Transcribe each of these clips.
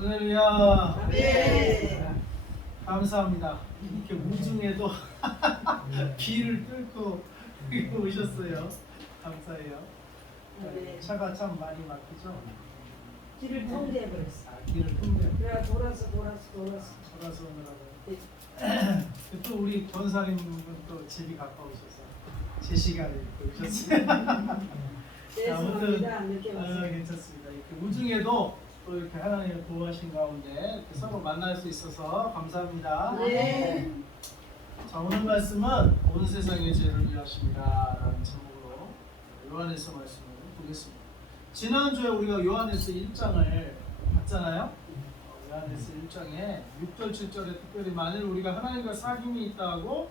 할렐루야. 네. 감사합니다. 이렇게 우중에도 비를 뚫고 여기 오셨어요. 감사해요. 네. 차가 참 많이 막히죠. 길을 통제해버렸어. 길을 통제. 그래 돌아서. 돌아서 오느라고. 또 우리 권사님은 또 집이 가까우셔서 제 시간에 이렇게 오셨어요. 죄송합니다. 늦게 왔어요. 괜찮습니다. 이렇게 우중에도 또 이렇게 하나님의 보호하신 가운데 이렇게 서로 만날 수 있어서 감사합니다. 네. 자, 오늘 말씀은 온 세상의 죄를 위하십니다라는 제목으로 요한에서 말씀을 보겠습니다. 지난주에 우리가 요한에서 1장을 봤잖아요. 요한에서 1장에 6절 7절에 특별히 만일 우리가 하나님과 사귐이 있다고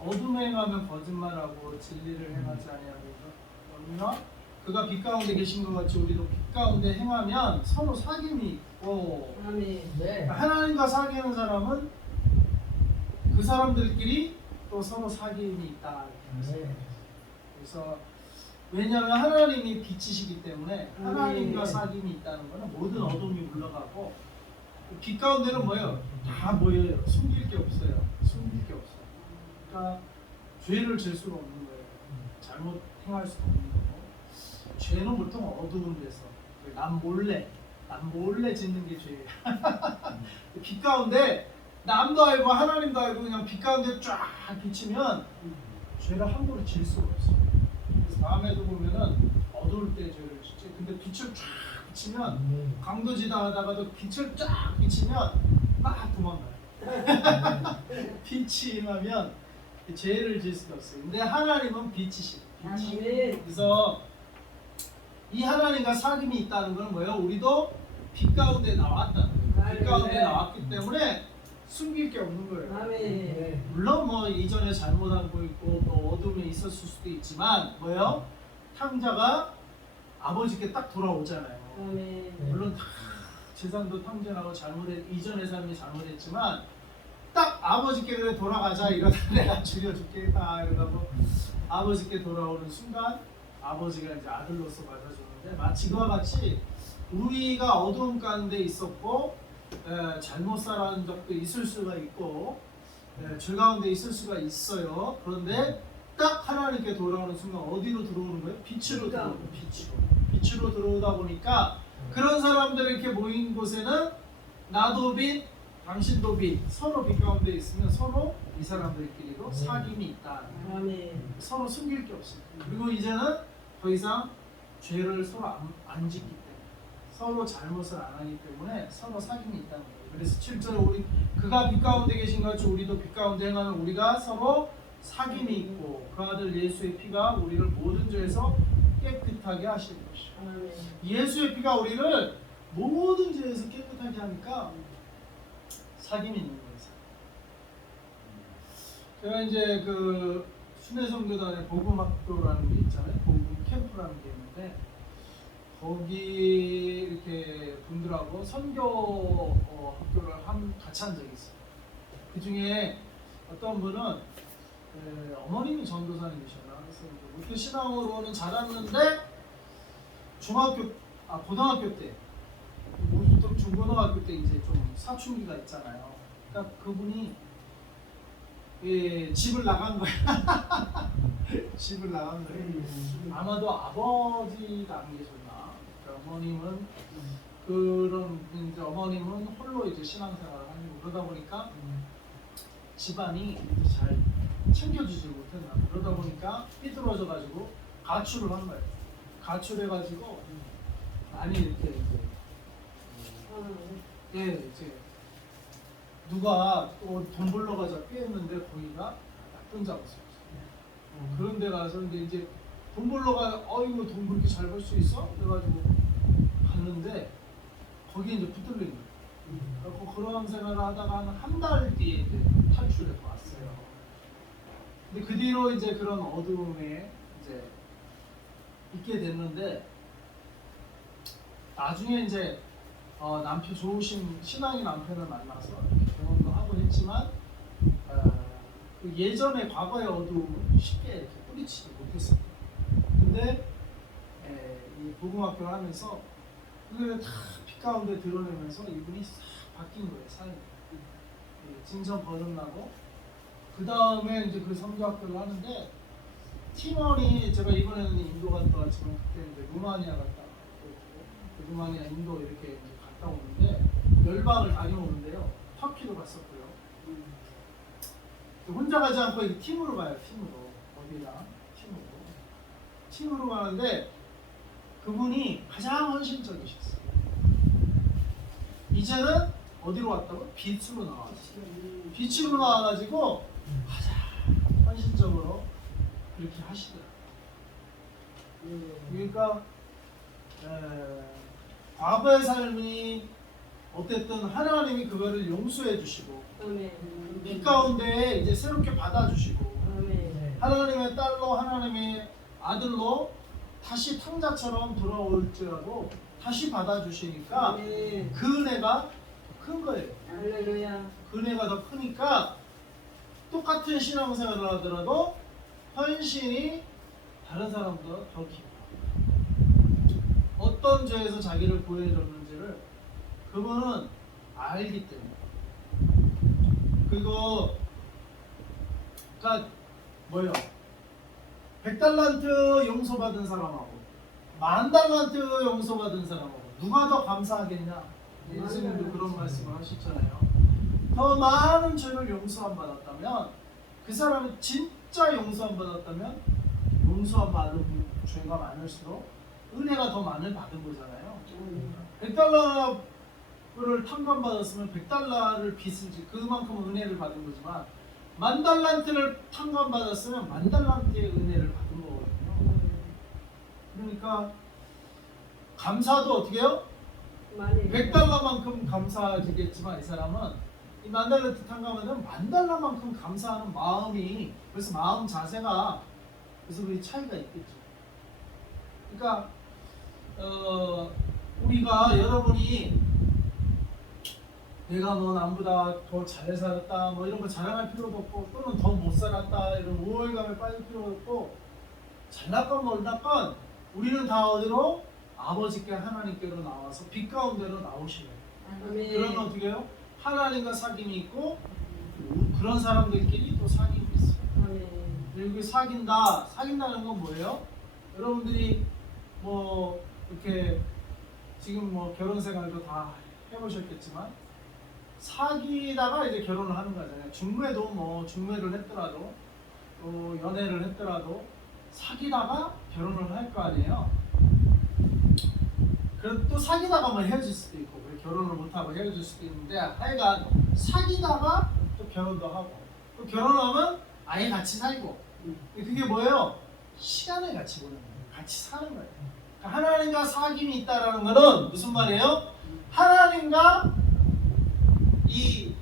어둠에 행하면 거짓말하고 진리를 행하지 아니하고 그가 빛 가운데 계신 것 같이 우리도 빛 가운데 행하면 서로 사귐이 있고 아멘. 네. 하나님과 사귀는 사람은 그 사람들끼리 또 서로 사귐이 있다. 네. 그래서 왜냐하면 하나님이 빛이시기 때문에 하나님과 네. 사귐이 있다는 것은 모든 어둠이 물러가고 빛 가운데는 뭐예요? 다 모여요. 숨길 게 없어요. 숨길 게 없어요. 그러니까 죄를 질 수가 없는 거예요. 잘못 행할 수가 없는 거고 죄는 보통 어두운 데서 남 몰래 짓는 게 죄예요. 빛 가운데 남도 알고 하나님도 알고 그냥 빛 가운데 쫙 비치면 죄를 함부로 질 수가 없어요. 그래서 밤에도 보면은 어두울 때 죄를 짓지. 근데 빛을 쫙 비치면 강도 지나가다가도 빛을 쫙 비치면 막 도망가요. 빛이 임하면 죄를 질 수가 없어요. 근데 하나님은 빛이시. 아멘. 그래서 이 하나님과 사귐이 있다는 건 뭐예요? 우리도 빛 가운데 나왔다. 빛 가운데 나왔기 때문에 숨길 게 없는 거예요. 아멘. 물론 뭐 이전에 잘못한 거 있고 또 어둠에 있었을 수도 있지만 뭐예요? 탕자가 아버지께 딱 돌아오잖아요. 아멘. 물론 다 재산도 탕진하고 이전의 삶이 잘못했지만 딱 아버지께 그래 돌아가자 이러다 내가 죽여줄게 이러다고 아버지께 돌아오는 순간 아버지가 이제 아들로서 받아주는데 마치 그와 같이 우리가 어두움 가운데 있었고 잘못 살아온 적도 있을 수가 있고 죄 가운데 있을 수가 있어요. 그런데 딱 하나님께 돌아오는 순간 어디로 들어오는 거예요? 빛으로 들어오는 거예요. 빛으로 들어오다 보니까 그런 사람들이 이렇게 모인 곳에는 나도 빛, 당신도 빛, 서로 빛 가운데 있으면 서로 이 사람들끼리도 사귐이 있다. 아멘. 서로 숨길 게 없습니다. 그리고 이제는 더 이상 죄를 서로 안 짓기 때문에 서로 잘못을 안 하기 때문에 서로 사귐이 있다는 거예요. 그래서 7절에 우리 그가 빛 가운데 계신 것 같이 우리도 빛 가운데 행하면 우리가 서로 사귐이 있고 그 아들 예수의 피가 우리를 모든 죄에서 깨끗하게 하실 것이요. 아멘. 예수의 피가 우리를 모든 죄에서 깨끗하게 하니까 사귐이 있는 거예요. 제가 이제 그 순회성교단의 복음학교라는 게 있잖아요. 복음 캠프라는 게 있는데 거기 이렇게 분들하고 선교 학교를 같이 한 적이 있어요. 그 중에 어떤 분은 어머님이 전도사님이셨나 그래서 목회 신앙으로는 자랐는데 고등학교 때 보통 중고등학교 때 이제 좀 사춘기가 있잖아요. 그러니까 그분이 집을 나간 거야. 집을 나간 거예요. 아마도 아버지가 안 계셨나. 그러니까 어머님은 홀로 이제 신앙생활을 하고 그러다 보니까 집안이 잘 챙겨주지 못했나. 그러다 보니까 삐뚤어져가지고 가출을 한 거예요. 가출해가지고 많이 이렇게 이제 누가 또 돈 벌러 가자 빼었는데 거기가 나쁜 장소였어요. 그런 데 가서 이제 돈 벌러 이거 돈 그렇게 잘 벌 수 있어? 그래가지고 갔는데 거기에 이제 붙들린 거예요. 그래서 그런 생활을 하다가 한 달 뒤에 이제 탈출해서 왔어요. 근데 그 뒤로 이제 그런 어두움에 이제 있게 됐는데 나중에 이제 남편 좋으신 신앙인 남편을 만나서 결혼도 하고 했지만 그 예전의 과거의 어두움은 쉽게 이렇게 뿌리치지 못했어요. 근데 이 복음학교를 하면서 그게 다빛 가운데 드러내면서 이분이 싹 바뀐 거예요, 삶이. 진정 거듭나고 그 다음에 이제 그 선교학교를 하는데 팀원이 제가 이번에는 인도 갔다 왔지만 그때 이제 루마니아 갔다 왔고 루마니아 인도 이렇게 이제 갔다 오는데 열방을 다녀오는데요. 터키도 갔었고요. 혼자 가지 않고 이렇게 팀으로 가요. 팀으로 어디랑 팀으로 가는데 그분이 가장 헌신적이셨어요. 이제는 어디로 왔다고? 빛으로 나왔어요. 빛으로 나와가지고 가장 헌신적으로 그렇게 하시더라고요. 그러니까 과거의 삶이 어쨌든 하나님이 그거를 용서해 주시고 빛 가운데 이제 새롭게 받아주시고 하나님의 딸로 하나님의 아들로 다시 탕자처럼 돌아올지라도 다시 받아주시니까 그 은혜가 큰 거예요. 할렐루야. 그 은혜가 더 크니까 똑같은 신앙생활을 하더라도 헌신이 다른 사람보다 더 깊어. 어떤 죄에서 자기를 구해줬는지를 그분은 알기 때문에. 그리고 그러니까 뭐예요? 100달란트 용서받은 사람하고 10,000달란트 용서받은 사람하고 누가 더 감사하겠냐? 예수님도 그런 말씀을 하셨잖아요. 더 많은 죄를 용서 안 받았다면 그 사람이 진짜 용서 안 받았다면 용서 안 받은 죄가 많을수록 은혜가 더 많이 받은 거잖아요. 100달러를 탕감받았으면 100달러를 빚을 지 그만큼 은혜를 받은 거지만 10,000달란트를 탕감받았으면 10,000달란트의 은혜를 받은 거거든요. 그러니까 감사도 어떻게 해요? 100달러만큼 감사하겠지만 이 사람은 이 10,000달란트 탕감하면 10,000달러만큼 감사하는 마음이 그래서 마음 자세가 그래서 그 차이가 있겠죠. 그러니까 우리가 여러분이 내가 뭐 남보다 더 잘 살았다 뭐 이런 거 자랑할 필요도 없고 또는 더 못 살았다 이런 우월감에 빠질 필요도 없고 잘났건 못났건 우리는 다 어디로? 아버지께 하나님께로 나와서 빛 가운데로 나오시는 그러면 어떻게 해요? 하나님과 사귐이 있고 그런 사람들끼리 또 사귐이 있어요. 여기 사귄다는 건 뭐예요? 여러분들이 뭐 이렇게 지금 뭐 결혼 생활도 다 해보셨겠지만 사귀다가 이제 결혼을 하는 거잖아요. 중매도 뭐 중매를 했더라도 또 연애를 했더라도 사귀다가 결혼을 할 거 아니에요. 그래도 또 사귀다가 뭐 헤어질 수도 있고 결혼을 못하고 헤어질 수도 있는데 하여간 사귀다가 또 결혼도 하고 또 결혼하면 아예 같이 살고 그게 뭐예요? 시간을 같이 보내는 거예요. 같이 사는 거예요. 그러니까 하나님과 사귐이 있다라는 거는 무슨 말이에요? 하나님과 이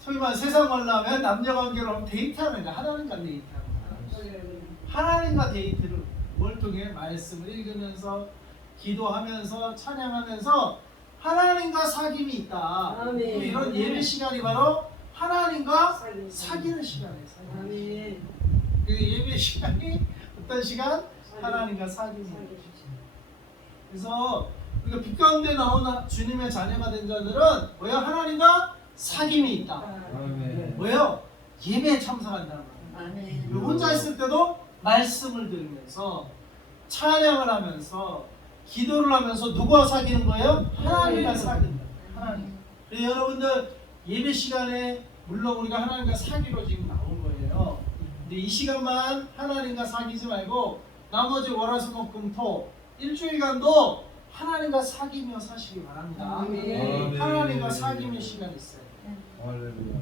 소위 말해 세상 말로 하면 남녀관계로 하면 데이트하는 거야. 하나님과 데이트하는 거야. 하나님과 데이트를 뭘 통해? 말씀을 읽으면서 기도하면서 찬양하면서 하나님과 사귐이 있다. 아멘. 이런 예배 시간이 바로 하나님과 사귀는 시간이에요. 아멘. 그 예배 시간이 어떤 시간? 하나님과 사귐이. 그래서 우리가 빛 가운데 나온 주님의 자녀가 된 자들은 뭐야? 하나님과 사귐이 있다. 아멘. 뭐예요? 예배에 참석한다는 거예요. 아멘. 그리고 혼자 있을 때도 말씀을 들으면서 찬양을 하면서 기도를 하면서 누구와 사귀는 거예요? 하나님과 사귄다. 하나님. 그래서 여러분들 예배 시간에 물론 우리가 하나님과 사귀로 지금 나온 거예요. 근데 이 시간만 하나님과 사귀지 말고 나머지 월화수목금토 일주일간도 하나님과 사귀며 사시기 바랍니다. 아멘. 하나님과 사귀는 시간이 있어요. 할렐루야.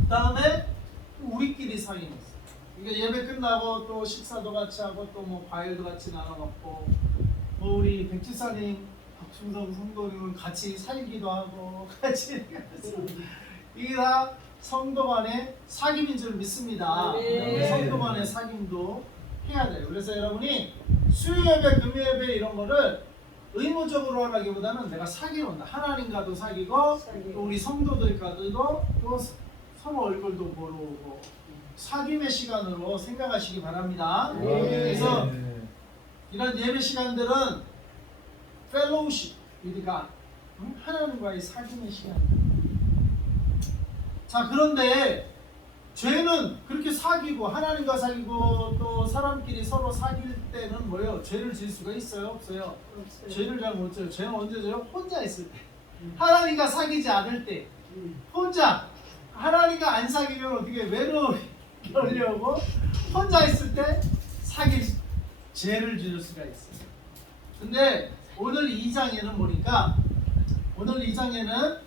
그 다음에 우리끼리 사귀는 있어요. 그러니까 예배 끝나고 또 식사도 같이 하고 또 뭐 과일도 같이 나눠 먹고 뭐 우리 백지사님 박충성 성도님은 같이 살기도 하고 같이 이게 다 성도 간의 사귐인 줄 믿습니다. 네. 성도 간의 사귐도 해야 돼요. 그래서 여러분이 수요예배, 금요예배 이런 거를 의무적으로 하기보다는 내가 사귀러 온다. 하나님과도 사귀고 또 우리 성도들과도 또 서로 얼굴도 보러 오고 사귐의 시간으로 생각하시기 바랍니다. 네. 그래서 이런 예배 시간들은 펠로우십, 우리가 하나님과의 사귐의 시간. 자, 그런데 죄는 그렇게 사귀고 하나님과 사귀고 또 사람끼리 서로 사귈 때는 뭐예요? 죄를 지을 수가 있어요? 없어요? 없어요. 죄를 잘 못 져요. 죄는 언제 져요? 혼자 있을 때. 하나님과 사귀지 않을 때. 혼자. 하나님과 안 사귀면 어떻게 외로우려고 혼자 있을 때 죄를 지을 수가 있어요. 근데 오늘 2장에는 보니까 오늘 2장에는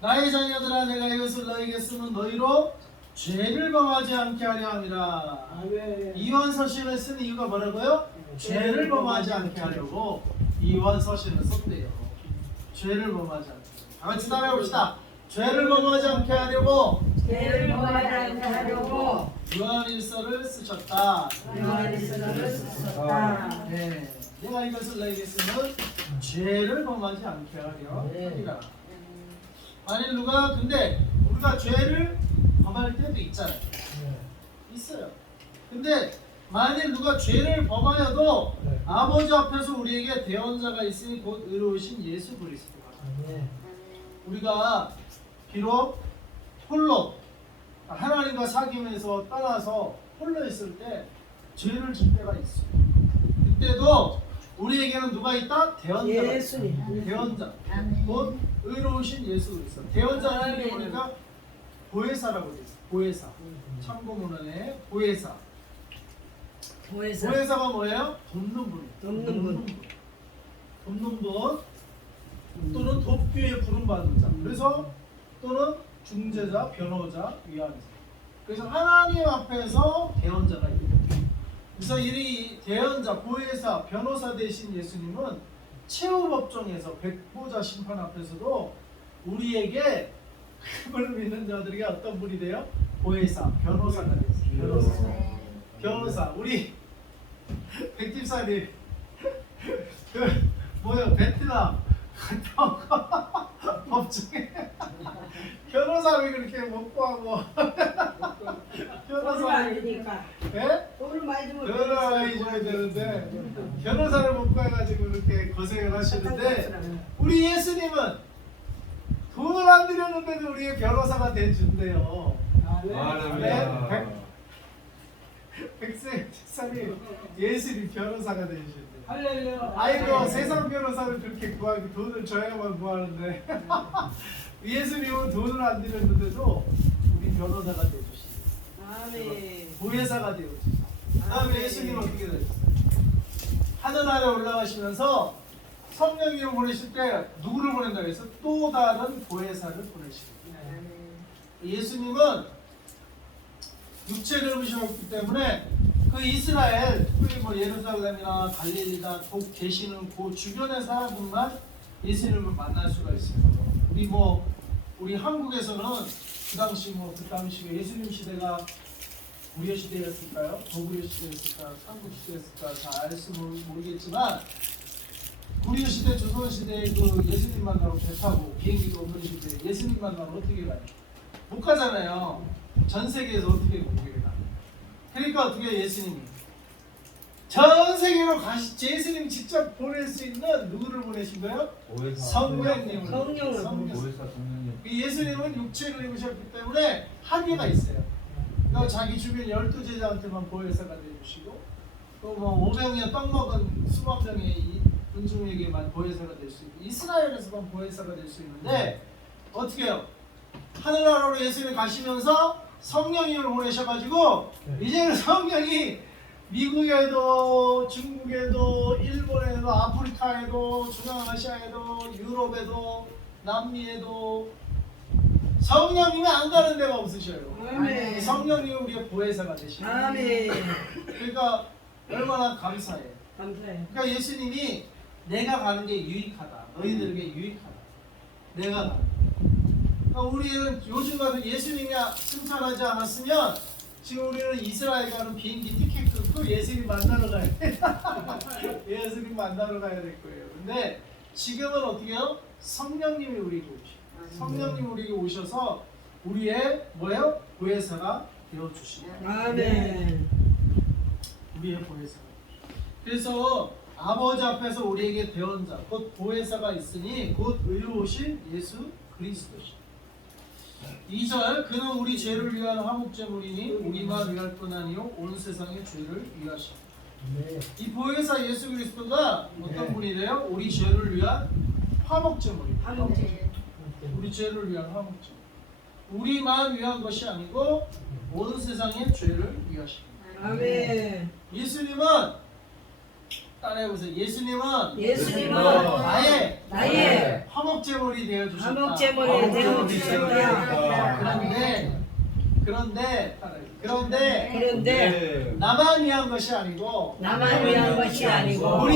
나의 자녀들아 내가 이것을 너에게 쓰는 너희로 죄를 범하지 않게 하려 함이라. 이원서신을 쓴 이유가 뭐라고요? 죄를 범하지 않게 하려고 이원서신을 썼대요. 죄를 범하지 않게. 다 같이 따라해봅시다. 죄를 범하지 않게 하려고 죄를 범하지 않게 하려고 요한일서를 쓰셨다. 요한일서를 쓰셨다. 네, 내가 이것을 너에게 쓰는 죄를 범하지 않게 하려 함이라. 만일 누가 근데 우리가 죄를 범할 때도 있잖아요. 있어요. 근데 만일 누가 죄를 범하여도 아버지 앞에서 우리에게 대언자가 있으니 곧 의로우신 예수 그리스도가. 우리가 비록 홀로 하나님과 사귀면서 떠나서 홀로 있을 때 죄를 질 때가 있어요. 그때도 우리에게는 누가 있다? 대언자가 예수님. 있어요. 대언자. 곧 의로우신 예수 그리스도. 대언자를 보니까 보혜사라고 되어 있어요. 보혜사. 참고문헌에 보혜사. 보혜사가 뭐예요? 돕는 분이에요. 돕는 분. 돕는 분 또는 돕기에 부름받은 자. 그래서 또는 중재자, 변호자, 위안자. 그래서 하나님 앞에서 대언자가 있어요. 그래서 이 대언자, 보혜사, 변호사 되신 예수님은 최후법정에서 백보자 심판 앞에서도 우리에게 그분을 믿는 자들에게 어떤 분이 돼요? 보혜사, 변호사가 됐어요. 변호사. 우리 백집사님 베트남 갔다 오고 법정에 변호사 왜 그렇게 못 구하고 돈을 안 주니까. 예? 돈을 많이 주면 돈을 많이 줘야 되는데 변호사를 못 구해가지고 그렇게 고생을 하시는데 우리 예수님은 돈을 안 드렸는데도 우리의 변호사가 돼준대요. 백세 집사님 예수님 변호사가 되주신대요. 할렐루야. 아이고 세상 변호사를 그렇게 구하기 돈을 줘야만 구하는데 예수님은 돈을 안 드렸는데도 우리 변호사가 되주시고 아멘. 보혜사가 되어주시고 그다음에 예수님은 어떻게 되셨어요? 하늘나라에 올라가시면서 성령님을 보내실 때 누구를 보낸다고 해서 또 다른 보혜사를 보내시고 예수님은 육체를 입으셨기 때문에 그 이스라엘, 특히 뭐 예루살렘이나 갈릴리나 곧 계시는 그 주변의 사람들만 예수님을 만날 수가 있어요. 우리 한국에서는 그 당시 예수님 시대가 구려 시대였을까요? 고구려 시대였을까요? 삼국 시대였을까요? 잘 알수 모르겠지만 구려 시대, 조선 시대에 그 예수님 만나러 배 타고 비행기도 없는 시대에 예수님 만나러 어떻게 가요? 못 가잖아요. 전 세계에서 어떻게 공개가? 그러니까 어떻게 예수님이 전 세계로 예수님 직접 보낼 수 있는 누구를 보내신 거예요? 성령님을. 예수님은 육체를 입으셨기 때문에 한계가 있어요. 그러니까 자기 주변 12제자한테만 보혜사가 되주시고 또 뭐 500년 떡 먹은 수만 명의 군중에게만 보혜사가 될 수 있고 이스라엘에서만 보혜사가 될 수 있는데 어떻게 해요? 하늘나라로 예수님이 가시면서 성령님을 보내셔가지고 이제는 성령이 미국에도 중국에도 일본에도 아프리카에도 중앙아시아에도 유럽에도 남미에도 성령님이 안 가는 데가 없으셔요. 아멘. 성령님이 우리의 보혜사가 되시고 아멘. 그러니까 얼마나 감사해요. 감사해요. 그러니까 예수님이 내가 가는 게 유익하다. 너희들에게 유익하다. 내가 가는 게. 그러니까 우리는 요즘 같은 예수님이 승천하지 않았으면 지금 우리는 이스라엘 가는 비행기 티켓 끊고 예수님 만나러 가야 돼. 예수님 만나러 가야 될 거예요. 근데 지금은 어떻게 해요? 성령님이 우리에게 오시고 성령님이 우리에게 오셔서 우리의 뭐예요? 보혜사가 되어주시고 아멘. 우리의 보혜사가. 그래서 아버지 앞에서 우리에게 배운 자 곧 보혜사가 있으니 곧 의로우신 예수 그리스도시다. 2절 그는 우리 죄를 위한 화목제물이니 우리만 위할 뿐 아니요 온 세상의 죄를 위하시니. 이 보혜사 예수 그리스도가 어떤 분이래요? 우리 죄를 위한 화목제물입니다. 우리 죄를 위한 화목제물. 우리만 위한 것이 아니고 온 세상의 죄를 위하십니다. 아멘. 예수님은 따라해보세요. 예수님은 나의 화목제물이 되어주셨다. 화목제물이 되어주셨다. 그런데 나만 위한 것이 아니고 우리만 위한 것이 아니고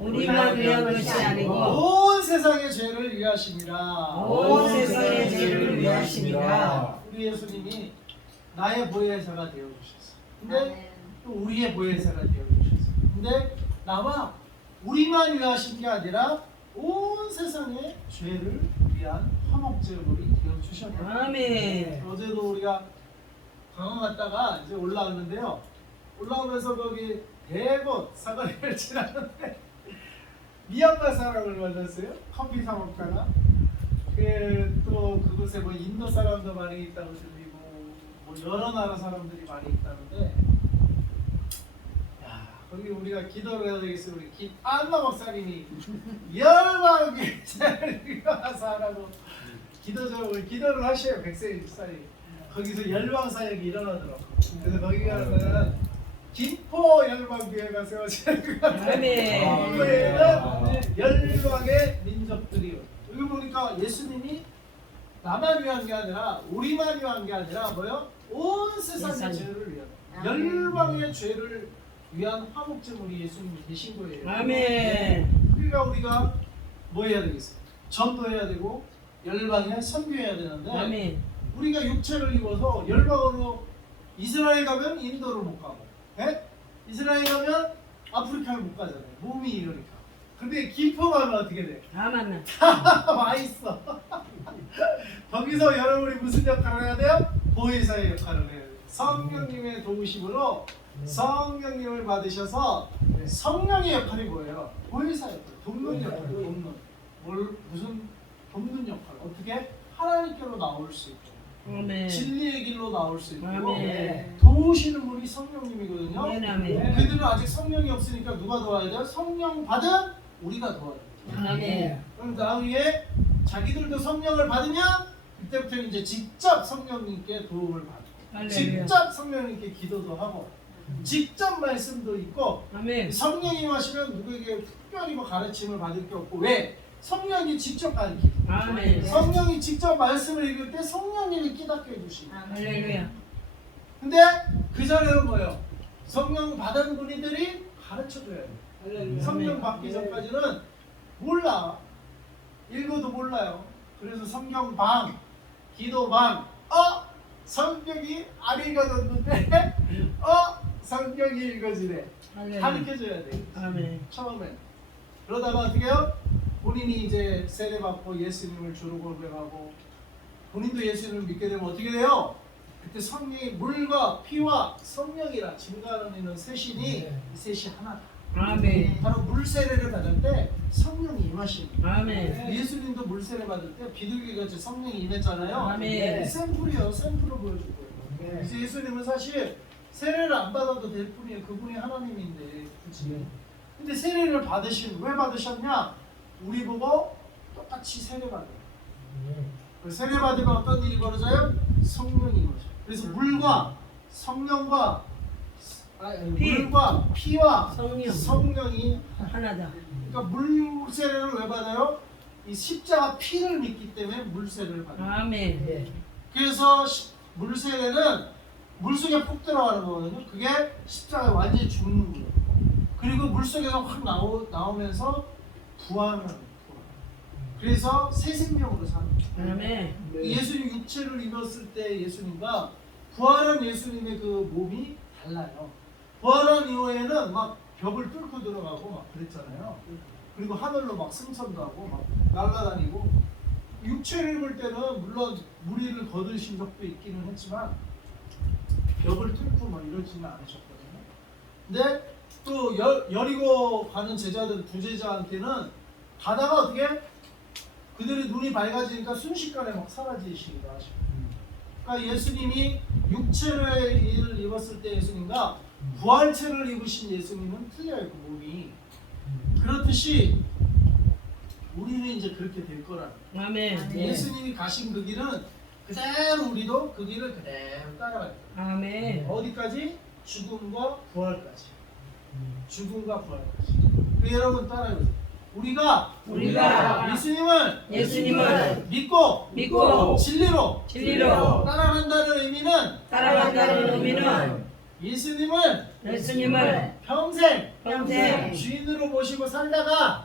온 세상의 죄를 위하십니다. 우리 예수님이 나의 보혜사가 되어주셨어요. 근데 또 우리의 보혜사가 되어주셨어요. 근데 나와 우리만 위하신 게 아니라 온 세상의 죄를 위한 화목제물이 되어주셨다. 아멘. 어제도 우리가 강원 갔다가 이제 올라왔는데요. 올라오면서 거기 대곳 사거리를 지나는데 미얀마 사람을 만났어요. 커피 사 먹다가 또 그곳에 뭐 인도 사람도 많이 있다고 들리고 뭐 여러 나라 사람들이 많이 있다는데 야 거기 우리가 기도를 해야 되겠어요. 우리 안나 목사님이 열방에 와서 하라고 기도를 하셔요. 100세 집사님 거기서 열방 사역이 일어나더라고. 그래서 거기 가면은 김포 열방교회가 세워지는 것 같아요. 교회는 열방의 민족들이요. 여기 보니까 예수님이 나만 위한 게 아니라 우리만 위한 게 아니라 뭐요? 온 세상의 죄를 위한 열방의 죄를 위한 화목제물이 예수님이 되신 거예요. 아멘. 그러니까 우리가 뭐 해야 되겠어요? 전도해야 되고 열방에 선교해야 되는데 아멘. 우리가 육체를 입어서 열방으로 이스라엘 가면 인도를 못 가고 이스라엘 가면 아프리카를 못 가잖아요. 몸이 이러니까. 근데 김포 가면 어떻게 돼? 다 만나. 와 있어. 거기서 여러분이 무슨 역할을 해야 돼요? 보혜사의 역할을 해야 돼요. 성령님의 도우심으로 성령님을 받으셔서 성령의 역할이 뭐예요? 보혜사 역할, 돕는 역할, 무슨 돕는 역할. 어떻게? 하나님께로 나올 수 있고 아멘. 진리의 길로 나올 수 있고 아멘. 도우시는 분이 성령님이거든요. 아멘. 그들은 아직 성령이 없으니까 누가 도와야 돼요? 성령 받은 우리가 도와야 돼요. 아멘. 그럼 나중에 자기들도 성령을 받으면 그때부터 이제 직접 성령님께 도움을 받고 할렐루야. 직접 성령님께 기도도 하고 직접 말씀도 있고 아멘. 성령이 하시면 누구에게 특별히 뭐 가르침을 받을 게 없고 왜? 성령이 직접 가르치고 아멘. 성령이 직접 말씀을 읽을 때 성령님이 깨닫게 해주시고 할렐루야. 근데 그 전에는 뭐예요? 성령 받은 분들이 가르쳐줘야 돼요. 할렐루야. 성령 받기 전까지는 몰라. 읽어도 몰라요. 그래서 성경방, 기도방, 성경이 안 읽어졌는데 성경이 읽어지네. 할렐루야. 가르쳐줘야 돼요. 아멘. 처음에. 그러다가 어떻게 해요? 본인이 이제 세례받고 예수님을 주로 고백하고 본인도 예수님을 믿게 되면 어떻게 돼요? 그때 성령이 물과 피와 성령이라 증거하는 이는 셋이니 이 셋이 하나다. 아멘. 바로 물 세례를 받을 때 성령이 임하십니다. 아멘. 예수님도 물 세례 받을 때 비둘기같이 성령이 임했잖아요. 아멘. 샘플이요. 샘플로 보여줄 거예요. 그래서 예수님은 사실 세례를 안 받아도 될 뿐이에요. 그분이 하나님인데, 그렇지? 근데 세례를 왜 받으셨냐? 우리 보고 똑같이 세례 받아요. 세례 받으면 어떤 일이 벌어져요? 성령이 임하셔. 그래서 물과 성령과 물과 피와 성령이 하나다. 그러니까 물 세례를 왜 받아요? 이 십자가 피를 믿기 때문에 물 세례를 받아요. 아멘. 그래서 물 세례는 물 속에 푹 들어가는 거거든요. 그게 십자가에 완전히 죽는 거예요. 그리고 물 속에서 확 나오면서 부활하는 거예요. 그래서 새 생명으로 사는 거예요. 아멘. 예수님 육체를 입었을 때 예수님과 부활한 예수님의 그 몸이 달라요. 부활한 이후에는 막 벽을 뚫고 들어가고 막 그랬잖아요. 그리고 하늘로 막 승천도 하고 막 날아다니고 육체를 입을 때는 물론 무리를 거두신 적도 있기는 했지만 벽을 뚫고 막 이러지는 않으셨거든요. 근데 또 여리고 가는 제자들 부제자한테는 가다가 어떻게 그들의 눈이 밝아지니까 순식간에 막 사라지시기도 하시고. 그러니까 예수님이 육체를 입었을 때 예수님과 부활체를 입으신 예수님은 틀려요. 그 몸이. 그렇듯이 우리는 이제 그렇게 될 거라는 거예요. 아멘. 예수님이 가신 그 길은 그대로 우리도 그 길을 그대로 따라갈 거예요. 아멘. 어디까지? 죽음과 부활까지. 죽음과 부활까지. 그 여러분 따라해보세요. 우리가 예수님을 믿고 진리로 따라간다는 의미는 예수님을 평생 주인으로 모시고 살다가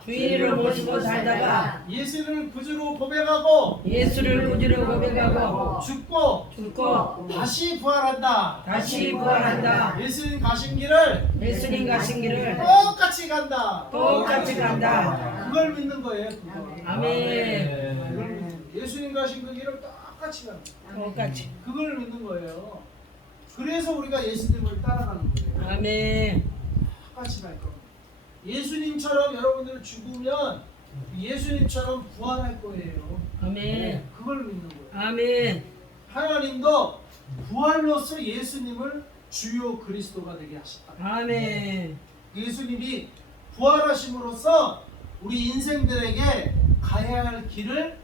예수를 구주로 고백하고 죽고 다시 부활한다. 예수님 가신 길을 똑같이 간다. 그걸 믿는 거예요. 그걸. 아멘. 예수님 가신 그 길을 똑같이 간다. 똑같이. 그걸 믿는 거예요. 그래서 우리가 예수님을 따라가는 거예요. 아멘. 똑같이 갈 겁니다. 예수님처럼 여러분들 죽으면 예수님처럼 부활할 거예요. 아멘. 그걸 믿는 거예요. 아멘. 하나님도 부활로서 예수님을 주요 그리스도가 되게 하셨다. 아멘. 예수님이 부활하심으로써 우리 인생들에게 가야 할 길을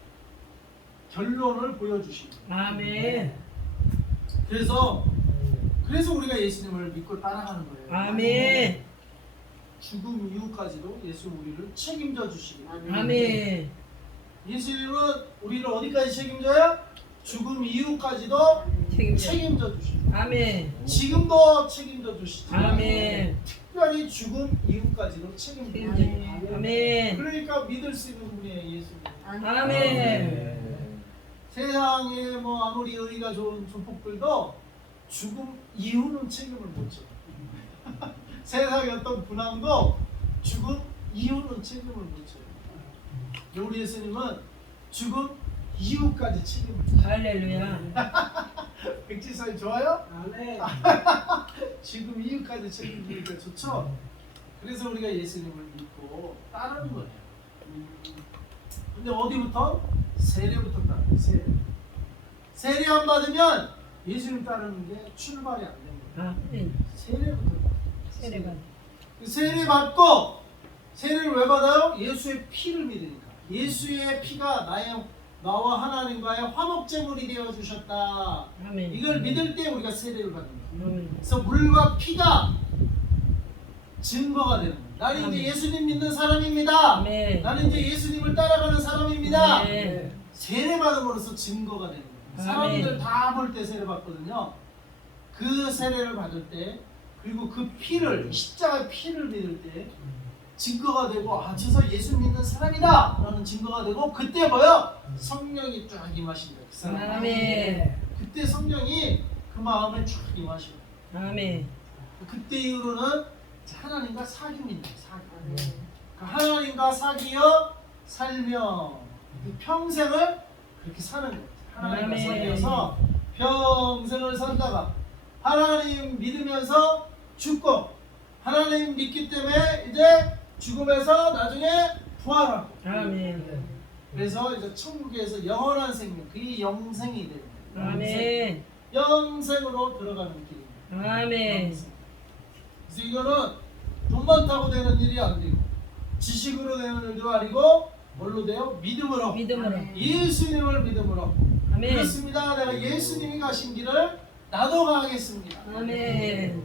결론을 보여주십니다. 아멘. 그래서 우리가 예수님을 믿고 따라가는 거예요. 아멘. 죽음 이후까지도 예수 우리를 책임져 주시고. 아멘. 예수님은 우리를 어디까지 책임져요? 죽음 이후까지도 책임져 주시고. 아멘. 지금도 책임져 주시죠. 아멘. 특별히 죽음 이후까지도 책임져 주시고. 아멘. 그러니까 믿을 수 있는 분이에요, 예수님. 아멘. 세상에 뭐 아무리 의리가 좋은 조폭들도 죽음 이후는 책임을 못 져요. 세상의 어떤 분함도 죽음 이후는 책임을 못 져요. 우리 예수님은 죽음 이후까지 책임을 져요. 할렐루야. 백지사님 좋아요? 죽음 이후까지 책임지니까 좋죠? 그래서 우리가 예수님을 믿고 따르는 거예요. 근데 어디부터? 세례부터 따르는 거예요. 세례 안 받으면 예수님 따르는 게 출발이 안 됩니다. 아멘. 세례부터 세례받. 세례 받고 세례를 왜 받아요? 예수의 피를 믿으니까. 예수의 피가 나와 하나님과의 화목제물이 되어 주셨다. 아멘. 이걸 믿을 때 우리가 세례를 받는 거예요. 아멘. 그래서 물과 피가 증거가 되는 거예요. 나는 이제 예수님 믿는 사람입니다. 아멘. 나는 이제 예수님을 따라가는 사람입니다. 아멘. 세례 받음으로써 증거가 되는 거예요. 사람들 다 볼 때 세례 받거든요. 그 세례를 받을 때 그리고 그 피를 십자가의 피를 믿을 때 증거가 되고 저 예수 믿는 사람이다 라는 증거가 되고 그때 뭐요? 성령이 쫙 임하신다. 그 사람. 아멘. 그때 성령이 그 마음에 쫙 임하시고 아멘. 그때 이후로는 하나님과 사귑입니다. 사귑. 하나님과 사귀어 살며 평생을 그렇게 사는 거예요. 하나님과 아멘. 사귀어서 평생을 살다가 하나님 믿으면서 죽고 하나님 믿기 때문에 이제 죽음에서 나중에 부활하고. 아멘. 그래서 이제 천국에서 영원한 생명, 그게 영생이 되는 거예요. 아멘. 영생으로 들어가는 길입니다. 아멘. 그래서 이거는 돈 많다고 되는 일이 안 되고 지식으로 되는 일도 아니고 뭘로 돼요? 믿음으로. 예수님을 믿음으로. 아멘. 그렇습니다. 내가 예수님이 가신 길을 나도 가겠습니다. 아멘.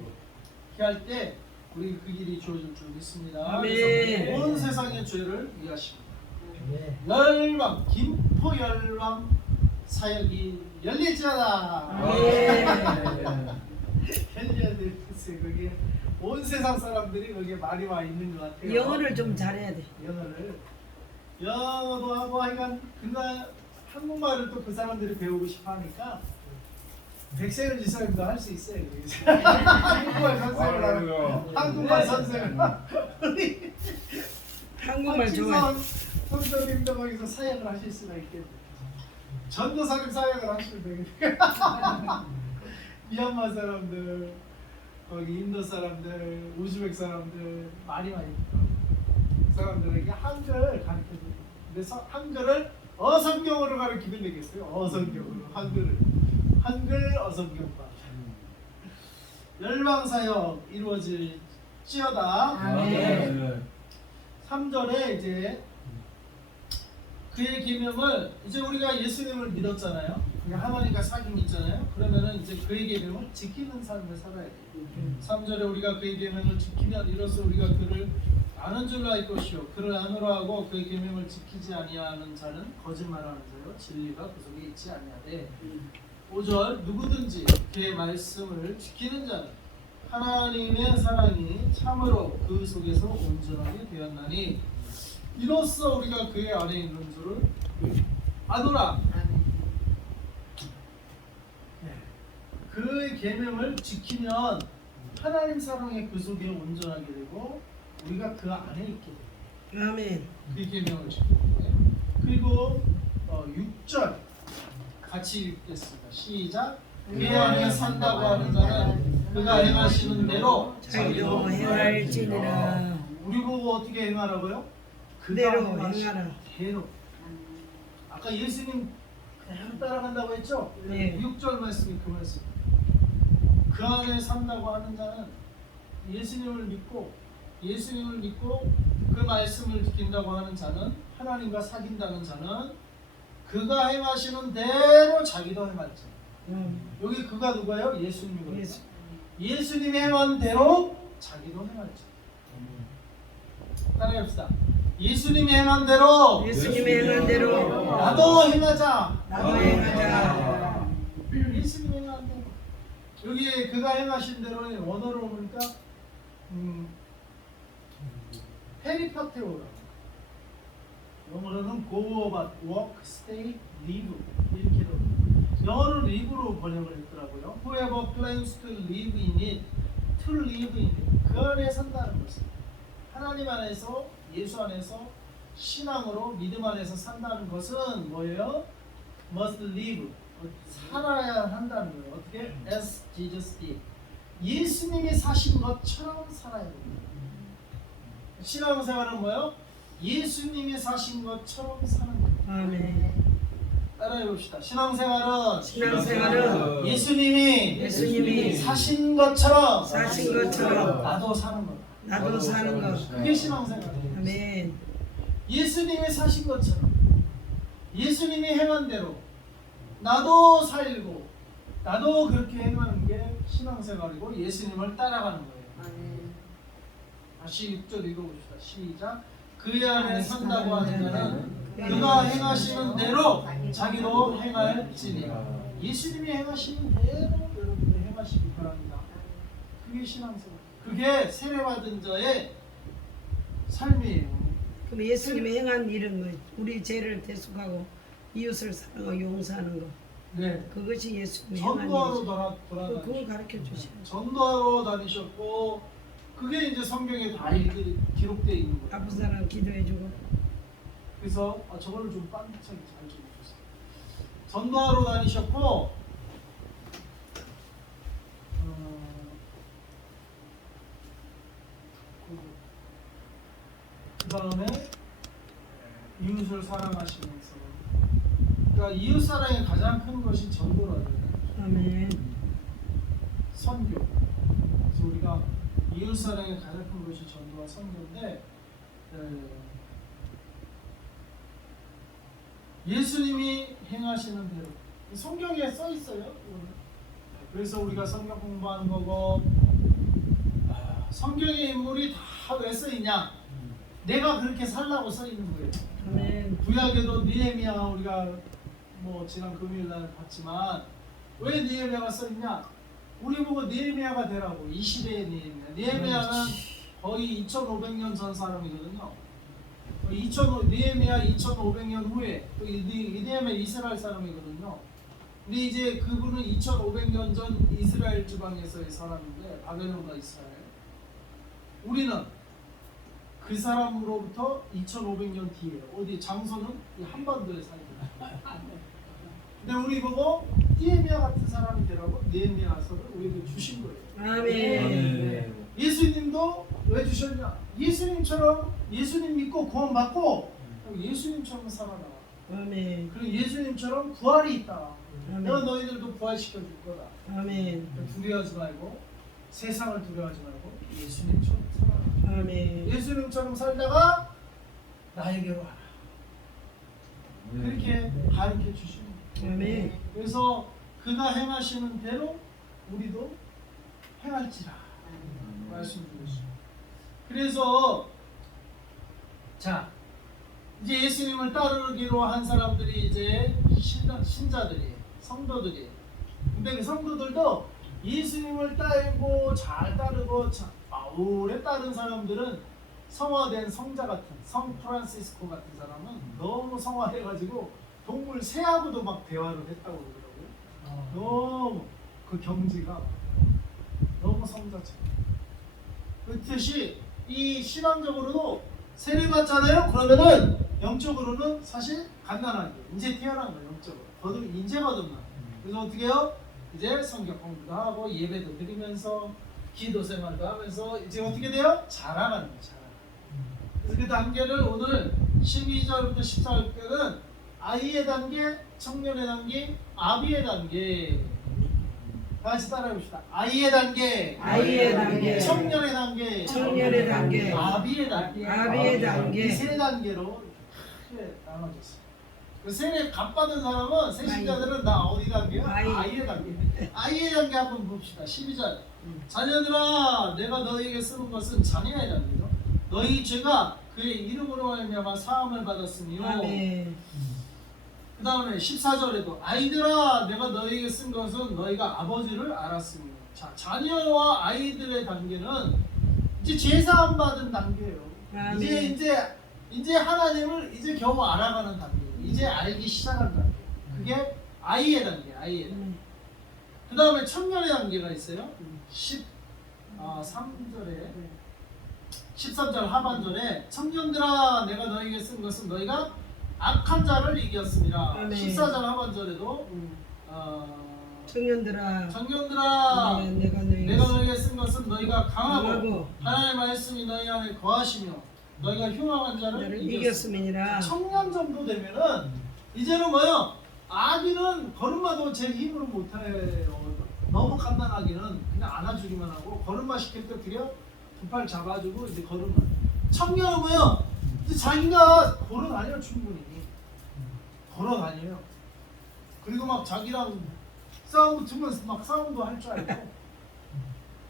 이렇게 할 때 우리 그 길이 주어질 줄 믿습니다. 아멘. 그래서 온 세상의 죄를 위하십니다. 열방, 김포 열방 사역이 열릴지어다. 열려야 되겠어요. 그게 온 세상 사람들이 거기에 많이 와 있는 것 같아요. 영어를 좀 잘해야 돼. 영어도 하고 하여간 그날 한국말을 또 그 사람들이 배우고 싶어 하니까 백세현 지사님도 할 수 있어요. 한국말 선생을 하는 한국말 선생을 한국말 좋아해. 선생님도 거기서 사역을 하실 수가 있겠네요. 전도사님 사역을 하시면 되겠네요. 미얀마 사람들 거기 인도 사람들, 우즈벡 사람들 많이 있더라고요. 그 사람들에게 한글 가르쳐줘요. 그래서 한글을 어성경으로 가르치면 되겠어요. 어성경으로 한글 어성경과 열방사역 이루어질지어다. 아멘. 3절에 이제 그의 계명을 이제 우리가 예수님을 믿었잖아요. 하나님과 사귐 있잖아요. 그러면은 이제 그의 계명을 지키는 삶을 살아야 돼요. 3절에 우리가 그의 계명을 지키면 이로써 우리가 그를 아는 줄로 알 것이요 그를 아노라 하고 그의 계명을 지키지 아니하는 자는 거짓말하는 자요 진리가 그 속에 있지 아니하되 5절 누구든지 그의 말씀을 지키는 자는 하나님의 사랑이 참으로 그 속에서 온전하게 되었나니 이로써 우리가 그의 안에 있는 줄을 아노라. 그의 계명을 지키면 하나님 사랑의 그 속에 온전하게 되고 우리가 그 안에 있게 돼요. 아멘. 그 계명을 지키는 거예요. 그리고 6절 같이 읽겠습니다. 시작. 그 안에 산다고 하는 자는 그가 행하시는 대로 자기도 행할지니라. 우리 보고 어떻게 행하라고요? 그대로 행하시는 행하라. 대로. 아까 예수님 그냥 따라간다고 했죠? 네. 6절 말씀이 그 말씀. 그 안에 산다고 하는 자는 예수님을 믿고 그 말씀을 지킨다고 하는 자는 하나님과 사귄다는 자는 그가 행하시는 대로 자기도 행할지. 여기 그가 누가요? 예수님이거든요. 예수님이 행한 대로 자기도 행할지. 따라해봅시다. 예수님이 행한 대로 나도 행하자. 예수님이 행한 대로. 여기 그가 행하신 대로의 원어로 보니까 페리파테오라. 영어로는 go about, walk, stay, live 이렇게 돼. 영어로 live로 번역을 했더라고요. Whoever plans to live in it, to live in it. 그 안에 산다는 것은 하나님 안에서 예수 안에서 신앙으로 믿음 안에서 산다는 것은 뭐예요? Must live. 살아야 한다는 거예요. 어떻게? As Jesus did. 예수님이 사신 것처럼 살아야 됩니다. 신앙생활은 뭐예요? 예수님이 사신 것처럼 사는 거예요. 아멘. 따라해 봅시다. 신앙생활은 예수님이 사신 것처럼 나도 사는 거. 그게 신앙생활이에요. 아멘. 예수님이 사신 것처럼 예수님이 행한 대로 나도 살고 나도 그렇게 행하는 게 신앙생활이고 예수님을 따라가는 거예요. 다시 6절 읽어봅시다. 시작. 그 안에 산다고 하는 자는 그가 행하시는 대로 자기도 행할지니. 예수님이 행하시는 대로 여러분들 행하시기 바랍니다. 그게 신앙생활. 그게 세례받은 자의 삶이에요. 그럼 예수님이 행한 일은 뭐? 우리 죄를 대속하고 이웃을 사랑하고 용서하는 거. 네. 그것이 예수님이 행한 전도하러 일이죠. 돌아다니셨고 그거 가르쳐 주시는. 전도하러 다니셨고 그게 이제 성경에 다 기록되어 있는 거예요. 아픈 사람 기도해주고. 그래서 저거를 좀 반짝이 잘 좀 해주세요. 전도하러 다니셨고 그 다음에 이웃을 사랑하시면서 그러니까 이웃 사랑의 가장 큰 것이 전도라는 거예요. 아멘. 선교. 그래서 우리가 이웃 사랑의 가장 큰 것이 전도와 선교인데 예수님이 행하시는 대로 성경에 써 있어요. 그래서 우리가 성경 공부하는 거고 성경의 인물이 다 왜 써 있냐? 내가 그렇게 살라고 써 있는 거예요. 아멘. 구약에도 느헤미야 우리가 뭐 지난 금요일 날 봤지만 왜 느헤미야가 써 있냐? 우리 보고 느헤미야가 되라고. 이 시대의 느헤미야. 느헤미야는 거의 2,500년 전 사람이거든요. 느헤미야 2,500년 후에 느헤미야 이스라엘 사람이거든요. 근데 이제 그분은 2,500년 전 이스라엘 지방에서의 사람인데 바벨론과 이스라엘. 우리는 그 사람으로부터 2,500년 뒤에 어디 장소는 이 한반도에 살고. 근데 우리 보고 니에미야 같은 사람이 되라고 느헤미야서를 우리에게 주신 거예요. 아멘. 예수님도 왜 주셨냐? 예수님처럼 예수님 믿고 구원받고 예수님처럼 살아라. 아멘. 그리고 예수님처럼 부활이 있다. 아멘. 내가 너희들도 부활시켜 줄 거다. 아멘. 두려워하지 말고 세상을 두려워하지 말고 예수님처럼 살아라. 아멘. 예수님처럼 살다가 나에게로 와라. 그렇게 가르쳐 주시는 거예요. 아멘. 그래서 그가 행하시는 대로 우리도 행할지라 말씀드렸어요. 그래서 자 이제 예수님을 따르기로 한 사람들이 이제 신자들이 성도들이. 근데 그 성도들도 예수님을 따르고 잘 따르고 오래 따른 사람들은 성화된 성자 같은 성 프란시스코 같은 사람은 너무 성화해가지고 동물 새하고도 막 대화를 했다고 그러더라고요. 너무 그 경지가 너무 성자처럼. 그렇듯이 이 신앙적으로도 세례 받잖아요. 그러면은 영적으로는 사실 갓난아기 이제 태어난 거예요. 영적으로 이제 거듭나. 그래서 어떻게 해요? 이제 성경 공부도 하고 예배도 드리면서 기도 생활도 하면서 이제 어떻게 돼요? 자라가는 거예요. 그래서 그 단계를 오늘 12절부터 14절까지는 아이의 단계, 청년의 단계, 아비의 단계. 다시 따라해봅시다. 아이의 단계, 아이의 단계, 청년의 단계, 청년의 단계, 아비의 단계, 아비의 단계. 이 세 단계로 크게 나눠졌어요. 그 세례 값 받은 사람은 세신자들은 나 어디 단계야? 아이의 단계. 아이의 단계 한번 봅시다. 12절. 자녀들아, 내가 너희에게 쓰는 것은 자녀의 단계죠. 너희 죄가 그의 이름으로 말미암아 사함을 받았으며. 아멘. 그 다음에 14절에도 아이들아 내가 너희에게 쓴 것은 너희가 아버지를 알았으며. 자, 자녀와 아이들의 단계는 이제 제사함 받은 단계예요. 아멘. 이제 하나님을 이제 겨우 알아가는 단계. 이제 알기 시작하는 단계. 그게 아이의 단계. 아이의 단계. 그 다음에 청년의 단계가 있어요. 13절 하반절에 청년들아 내가 너희에게 쓴 것은 너희가 악한 자를 이겼습니다. 아멘. 14절 하반절에도 청년들아, 청년들아 내가 너희에게 쓴 것은 너희가 강하고 하나님의 말씀이 너희 안에 거하시며 너희가 흉악한 자를 이겼음이니라. 청년 정도 되면은 이제는 뭐요? 아기는 걸음마도 제 힘으로 못해요. 너무 갓난아기는 그냥 안아주기만 하고 걸음마 시킬 때 그냥 두 팔 잡아주고 이제 걸음마. 청년은 뭐요? 이제 자기가 걸어다녀요. 충분히 걸어다녀요. 그리고 막 자기랑 싸움 붙으면 막 싸움도 할 줄 알고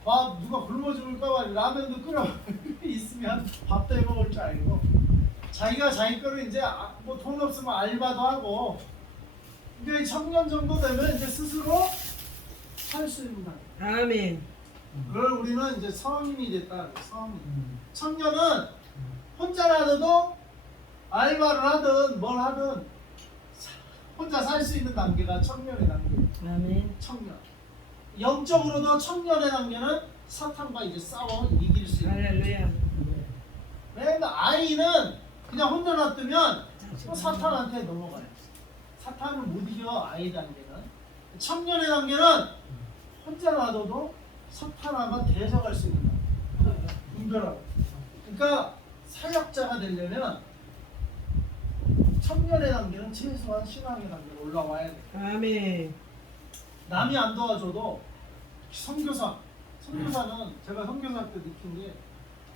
밥 누가 굶어 죽을까봐 라면도 끓여 있으면 밥도 해 먹을 줄 알고 자기가 자기 거를 이제 뭐 돈 없으면 알바도 하고 이제 청년 정도 되면 이제 스스로 살 수 있는 다. 아멘. 그걸 우리는 이제 성인이 됐다. 성인. 청년은 혼자라도 알바를 하든 뭘 하든 혼자 살 수 있는 단계가 청년의 단계. 아멘. 청년. 영적으로도 청년의 단계는 사탄과 이제 싸워 이길 수 있는. 할렐루야. 왜냐면 아이는 그냥 혼자 놔두면 사탄한테 넘어가요. 사탄을 못 이겨. 아이 단계는. 청년의 단계는 혼자 놔둬도 사탄하고 대적할 수 있는 단계. 분별하고. 그러니까 사역자가 되려면 청년의 단계는 최소한 신앙의 단계로 올라와야 돼. 아멘. 남이 안 도와줘도 선교사는 제가 선교사 때 느낀 게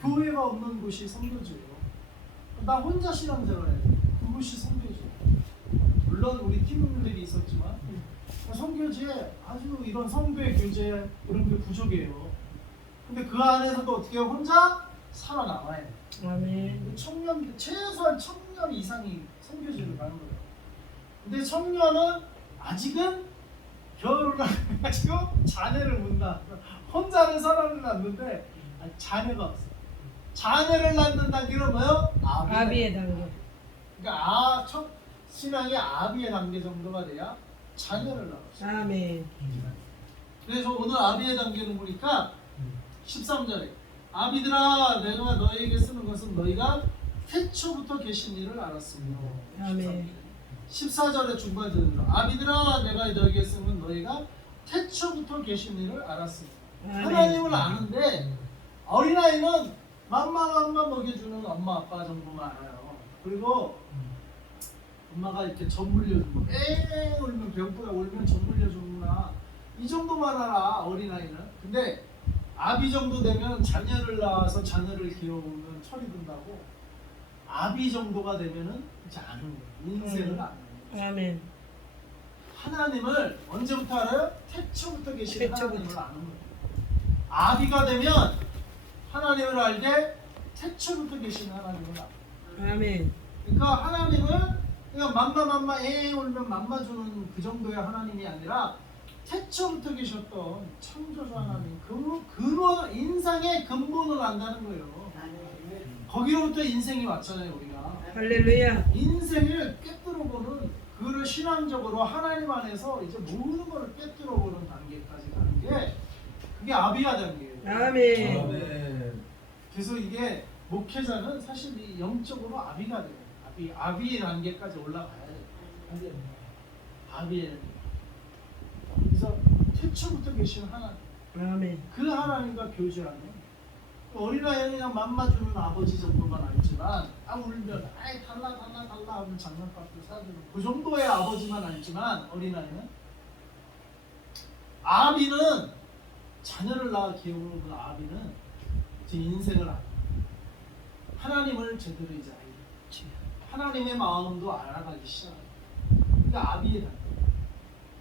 교회가 없는 곳이 선교지예요. 나 혼자 신앙생활 해야 돼. 그곳이 선교지예요. 물론 우리 팀들이 있었지만 선교지에 아주 이런 성교의 교제 이런 게 부족해요. 근데 그 안에서도 어떻게 혼자 살아남아야 돼. 아멘. 최소한 청년 이상이 선교지를 가는 거예요. 근데 청년은 아직은 결혼을 해가지고 자녀를 못 낳아. 혼자는 사람을 낳는데 자녀가 없어. 자녀를 낳는 단계는 뭐예요? 아비의 단계. 그러니까 신앙이 아비의 단계 정도가 돼야 자녀를 낳았어. 아멘. 그래서 오늘 아비의 단계는 보니까 13절에 아비들아 내가 너희에게 쓰는 것은 너희가 태초부터 계신 일을 알았으며. 아멘. 14절의 중반절입니다. 아비들아 내가 너에게 쓰면 너희가 태초부터 계신 일을 알았으니. 하나님을 아는데 어린아이는 맘마 먹여주는 엄마 아빠 정도만 알아요. 그리고 엄마가 이렇게 젖 물려주고 에 울면 배고프다 울면 젖 물려주는구나 이 정도만 알아 어린아이는. 근데 아비 정도 되면 자녀를 낳아서 자녀를 키워보면 철이 든다고. 아비 정도가 되면은 이제 아는 거예요. 인생을 아는 거예요. 아멘. 하나님을 언제부터 알아요? 태초부터 계신 태초부터. 하나님을 아는 거예요. 아비가 되면 하나님을 알되 태초부터 계신 하나님을 알아요. 아멘. 그러니까 하나님은 그냥 맘마 울면 맘마 주는 그 정도의 하나님이 아니라 태초부터 계셨던 창조주 하나님 근원 인상의 근본을 안다는 거예요. 거기로부터 인생이 왔잖아요 우리가. 할렐루야. 인생을 꿰뚫어보는 그를 신앙적으로 하나님 안에서 이제 모든 것을 꿰뚫어보는 단계까지 가는 게 그게 아비야 단계예요. 아멘. 그래서 이게 목회자는 사실 이 영적으로 아비가 돼요. 아비의 단계까지 올라가야 돼요. 아비의 단계. 그래서 태초부터 계신 하나님, 아멘. 그 하나님과 교제하는 어린아이는 그냥 맘마주는 아버지 정도만 알지만 울면 아이 달라 하면 장난감도 사주는 그 정도의 아버지만 알지만 어린아이는 아비는 자녀를 낳아 키우는 그 아비는 제 인생을 알아요. 하나님을 제대로 이제 알아요. 하나님의 마음도 알아가기 시작해요. 그게 아비의 단계.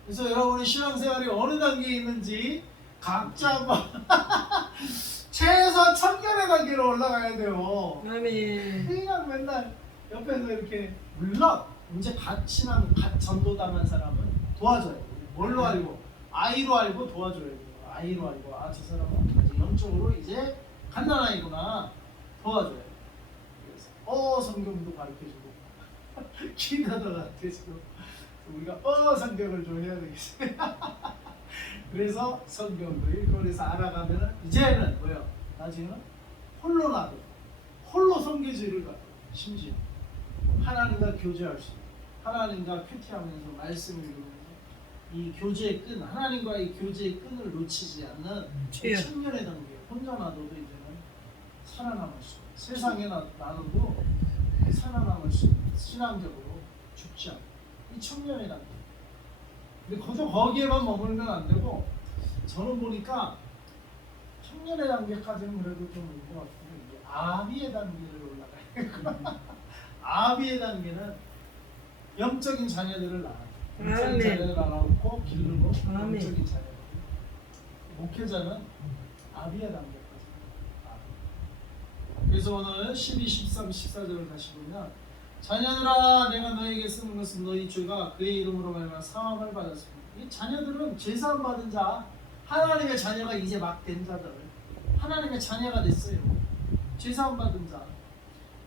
그래서 여러분이 신앙생활이 어느 단계에 있는지 각자 최소 천년의 단계로 올라가야 돼요. 아멘. 그냥 맨날 옆에서 이렇게 물론 이제 갓 전도당한 사람은 도와줘요. 뭘로 알고? 아이로 알고 도와줘야 돼요. 아이로 알고 저 사람은 아직 영적으로 이제 갓난아이구나 도와줘요. 그래서 성경도 가르쳐주고 기도도 가르쳐주고 우리가 성경을 좀 해야 되겠어요. 그래서 성경도 읽고 그래서 알아가면은 이제는 뭐요? 나중에는 홀로 놔둬. 홀로 성교지를 가요. 심지어 하나님과 교제할 수 있는 하나님과 큐티하면서 말씀을 읽으면서 이 교제의 끈 하나님과의 교제의 끈을 놓치지 않는 예. 청년의 단계 혼자 놔둬도 이제는 살아남을 수 있는 세상에 놔둬도 살아남을 수 있는 신앙적으로 죽지 않고 이 청년의 단계. 근데 거기에만 머물면 안 되고 저는 보니까 청년의 단계까지는 그래도 좀 온 것 같은데 이제 아비의 단계를 올라가요. 아비의 단계는 영적인 자녀들을 낳아요. 영적인 아멘. 자녀를 낳아놓고 기르고 아멘. 영적인 자녀들. 목회자는 아비의 단계까지. 그래서 오늘 12, 13, 14절을 다시 보면 자녀들아 내가 너에게 쓰는 것은 너희 죄가 그의 이름으로 말하여 사함을 받았습니다. 이 자녀들은 죄사함 받은 자 하나님의 자녀가 이제 막 된 자들 하나님의 자녀가 됐어요. 죄사함 받은 자.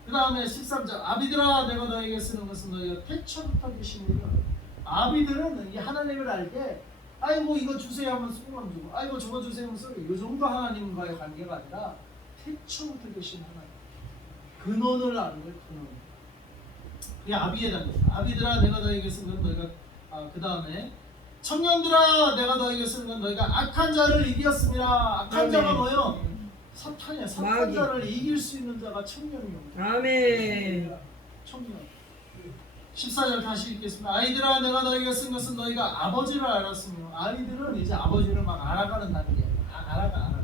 그 다음에 13절 아비들아 내가 너에게 쓰는 것은 너희가 태초부터 계신 이라. 아비들은 이 하나님을 알게 아이고 이거 주세요 하면 수고만 주고 아이고 저거 주세요 하면 쓰고 이 정도 하나님과의 관계가 아니라 태초부터 계신 하나님 근원을 아는 거예요. 근원. 그게 아비의 단계. 아비들아 내가 너에게 쓰는 건 너희가 그 다음에 청년들아 내가 너에게 쓰는 건 너희가 악한 자를 이겼습니다. 악한 자가 뭐예요? 사탄이야. 사탄 자를 이길 수 있는 자가 청년이요. 아멘. 청년. 14절 다시 읽겠습니다. 아이들아 내가 너희가 쓴 것은 너희가 아버지를 알았으며 아이들은 이제 아버지를 막 알아가는 단계. 알아가.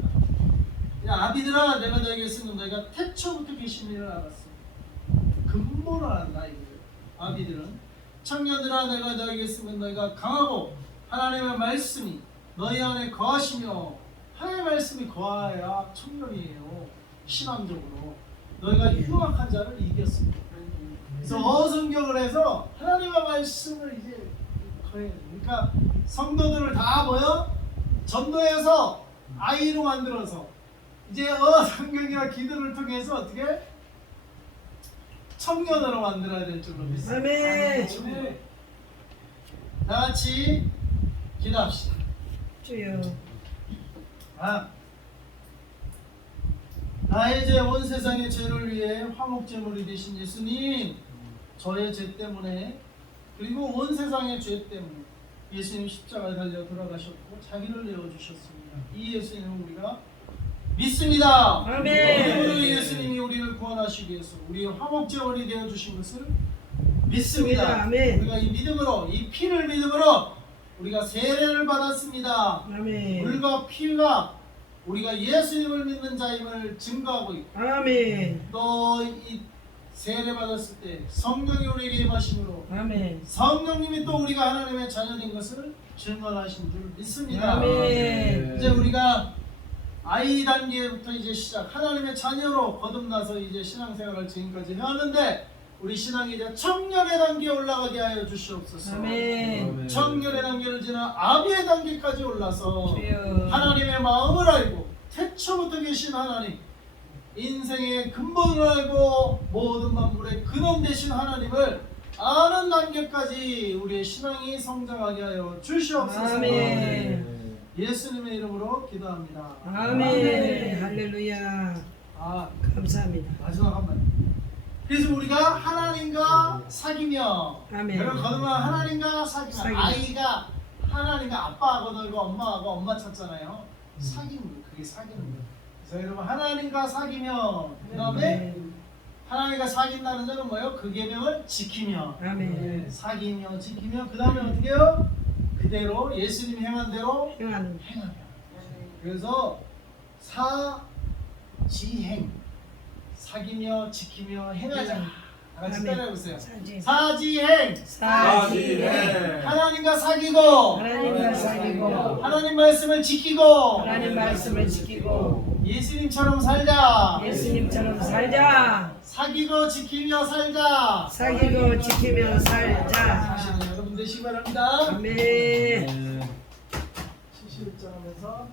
아비들아 내가 너희에게 쓴 건 너희가 태초부터 계신 일을 알았어. 근본을 안다 이거예요. 아비들은 청년들아 내가 너희에게 쓴 건 너희가 강하고 하나님의 말씀이 너희 안에 거하시며 하나님의 말씀이 거하여야 청년이에요. 신앙적으로 너희가 흉악한 자를 이겼습니다. 그래서 어성경을 해서 하나님의 말씀을 이제 거해야 돼. 그러니까 성도들을 다 모여 전도해서 아이로 만들어서 이제 성경이나 기도를 통해서 어떻게 청년으로 만들어야 될 줄로 믿습니다. 아멘. 다 같이 기도합시다. 주여. 나의 죄 온 세상의 죄를 위해 화목제물이 되신 예수님, 저의 죄 때문에 그리고 온 세상의 죄 때문에 예수님 십자가에 달려 돌아가셨고 자기를 내어주셨습니다. 이 예수님을 우리가 믿습니다. 아멘. 우리 예수님이 우리를 구원하시기 위해서 우리의 화목제물이 되어주신 것을 믿습니다. 아멘. 우리가 이 믿음으로, 이 피를 믿음으로 우리가 세례를 받았습니다. 아멘. 물과 피가 우리가 예수님을 믿는 자임을 증거하고 있고, 아멘. 또 이 세례 받았을 때 성령이 우리에게 임하심으로 아멘. 성령님이 또 우리가 하나님의 자녀된 것을 증언하신 줄 믿습니다. 아멘. 이제 우리가 아이 단계부터 이제 시작, 하나님의 자녀로 거듭나서 이제 신앙생활을 지금까지 해왔는데 우리 신앙이 이제 청년의 단계에 올라가게 하여 주시옵소서. 아멘. 청년의 단계를 지나 아비의 단계까지 올라서 주여. 하나님의 마음을 알고 태초부터 계신 하나님, 인생의 근본을 알고 모든 만물의 근원 되신 하나님을 아는 단계까지 우리의 신앙이 성장하게 하여 주시옵소서. 아멘. 예수님의 이름으로 기도합니다. 아멘. 할렐루야. 아, 감사합니다. 마지막 한 번. 그래서 우리가 하나님과 사귀며, 아멘. 여러분 거듭난 하나님과 사귀며, 사귀며. 아이가 하나님과 아빠하고 놀고 엄마하고 엄마 찾잖아요. 사귀는 거, 그게 사귀는 거. 그래서 여러분 하나님과 사귀며, 그 다음에 하나님과 사귄다는 점은 뭐예요? 그 계명을 지키며, 아멘. 사귀며 지키며, 그 다음에 어떻게 해요? 그대로 예수님 행한 대로 행하는. 행하며. 그래서 사지행, 사귀며 지키며 행하자. 다 같이 아멘. 따라해보세요. 사지. 사지행. 사지행. 하나님과 사귀고, 하나님과 사귀고 하나님 말씀을 지키고, 하나님 말씀을 지키고 예수님처럼 살자. 예수님처럼 살자. 사귀고 지키며 살자. 사귀고 지키며 살자. 사실은 여러분 되시기 바랍니다. 아멘. 71장 하면서